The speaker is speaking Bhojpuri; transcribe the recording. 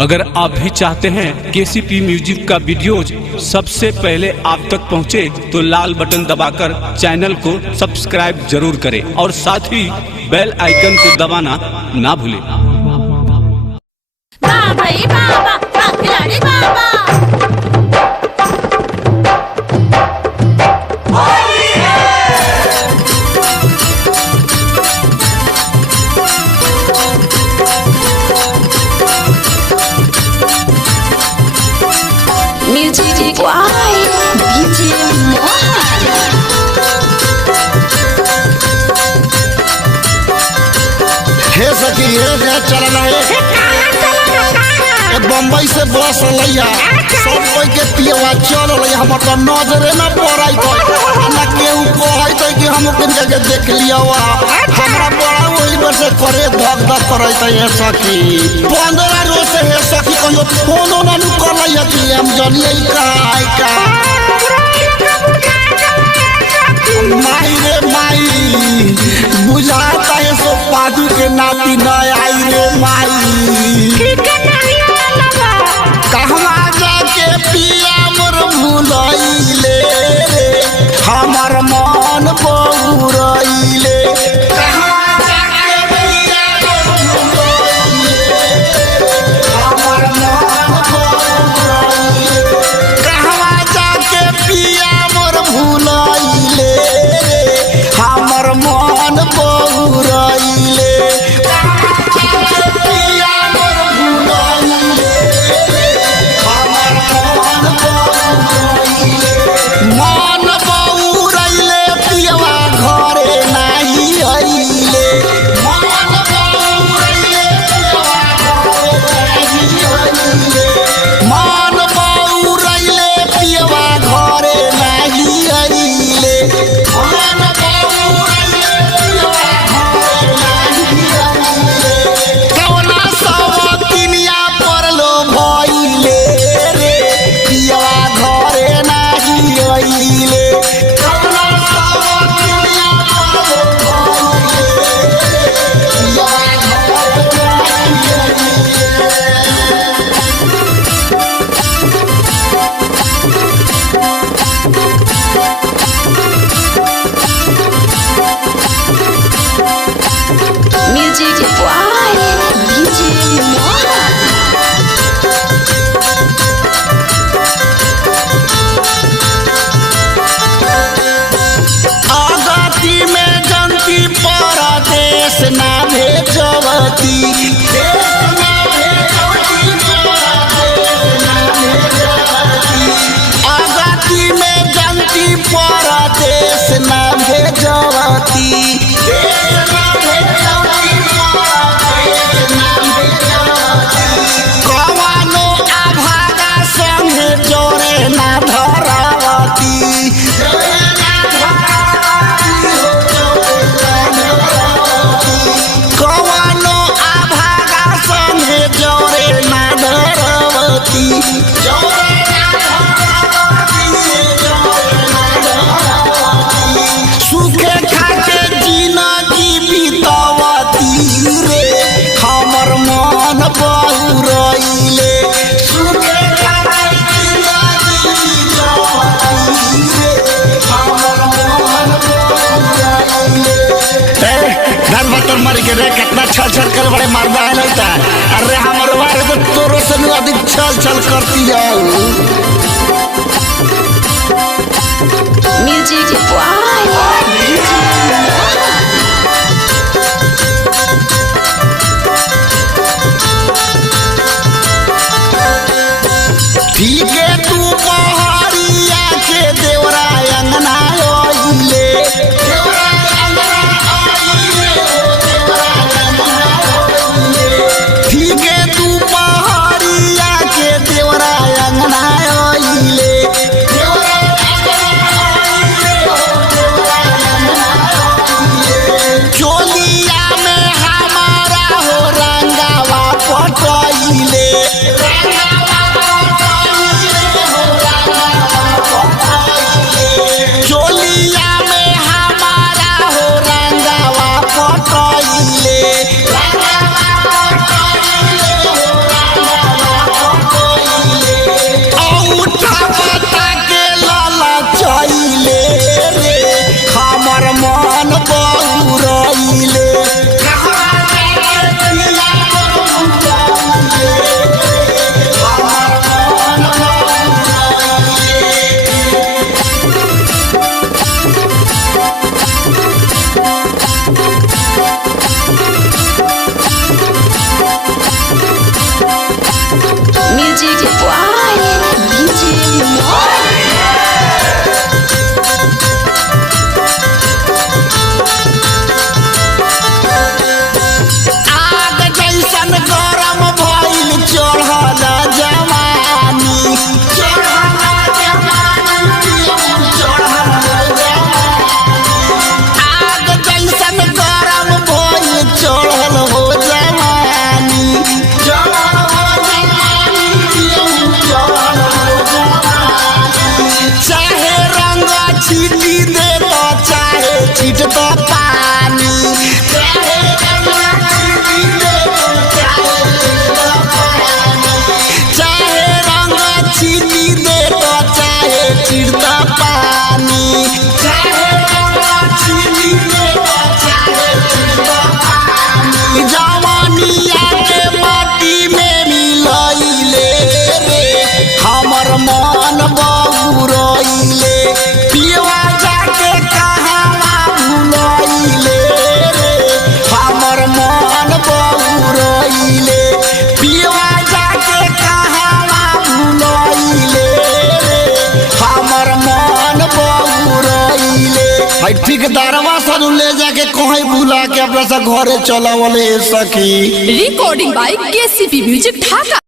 अगर आप भी चाहते हैं केसीपी म्यूजिक का वीडियोज सबसे पहले आप तक पहुंचे तो लाल बटन दबाकर चैनल को सब्सक्राइब जरूर करें और साथ ही बेल आइकन को दबाना ना भूलें। Music by DJ Mohan. हे सखी हे चलना है बम्बई से बस लैया सब कोई के पियवा चल लैया हमर तो नजरे न पड़ाई तो ना केहू कहै तो कि हम किन के देख लिया हमरा बड़ा ओही पर से करे धक धक करे तो हे सखी 15 रोज से हे सखी कोनो फोनो न कर लैया कि हम जानिए का माई रे माई बुझाता है सो पादू के नाती न आई रे माई कहवा जाके पिया मोर भूलैले हमर मन बहुरैले कहवा जाके पिया मोर भूलैले हमर मन बहुरैले कहवा जाके पिया मोर भूलैले हमर मन बहुरैले मन बहुरैले पियवा घरे नाही अइले मन बहुरैले पियवा घरे नाही अइले मन बहुरैले पियवा घरे नाही अइले मन बहुरैले पियवा घरे नाही अइले कौना सब तिनिया परलो भइले रे पियवा घरे नाही अइले कौना सब तिनिया परलो भइले पियवा घरे म्यूजिक वाई डीजे मोहन। आगती में जनती परदेश ना भेजवती देश ना भेजवती परदेश ना भेजवती आगती में जनती परदेश ना भेजवती देश ना भेजवती परदेश ना भेजवती कवानो आभागा संगे जोरे ना धरावती कवानो आभागा संगे जोरे ना धरवती जोरे ना धरवती जोरे ना धरवती सुखे खाके जिंदगी बितावती रे हमर मन बहुरैले सुखे खाके जिंदगी बितावती रे हमर मन बहुरैले घर भतर मर के रे कितना छल छल कर बड़े मारदा है लगता अरे हमर वारे तो तोरो से अधिक छल छल करती है म्यूजिक वाई डीजे मोहन। ठीक है तू पहाड़िया के देवरा अंगना ओइले देवरा अंगना ओइले देवरा अंगना ओइले ठीक है तू पहाड़िया के देवरा अंगना ओइले देवरा अंगना ओइले देवरा अंगना ओइले चोलिया में हमारा हो रंगावा पटइले रंगावा पटइले Music by DJ Mohan. आग जैसन गरम भइल चढ़ल जवानी आग जैसन गरम भइल चढ़ल हो जवानी चाहे रंग छीटी दे तो चाहे छीट तो पानी चाहे रंग छीटी दे तो चाहे चिड़ता पानी जवानिया के माटी में मिलैले रे हमर मन बहुरैले पियवा जाके कहावा भुलैले रे हमर मन बहुरैले पियवा जाके कहावा भुलैले रे हमर मन बहुरैले है ठेकेदारवा सानू ले जाके कहीं बुला के अपना से घरे चलावले सखी। Recording by KCP music Dhaka.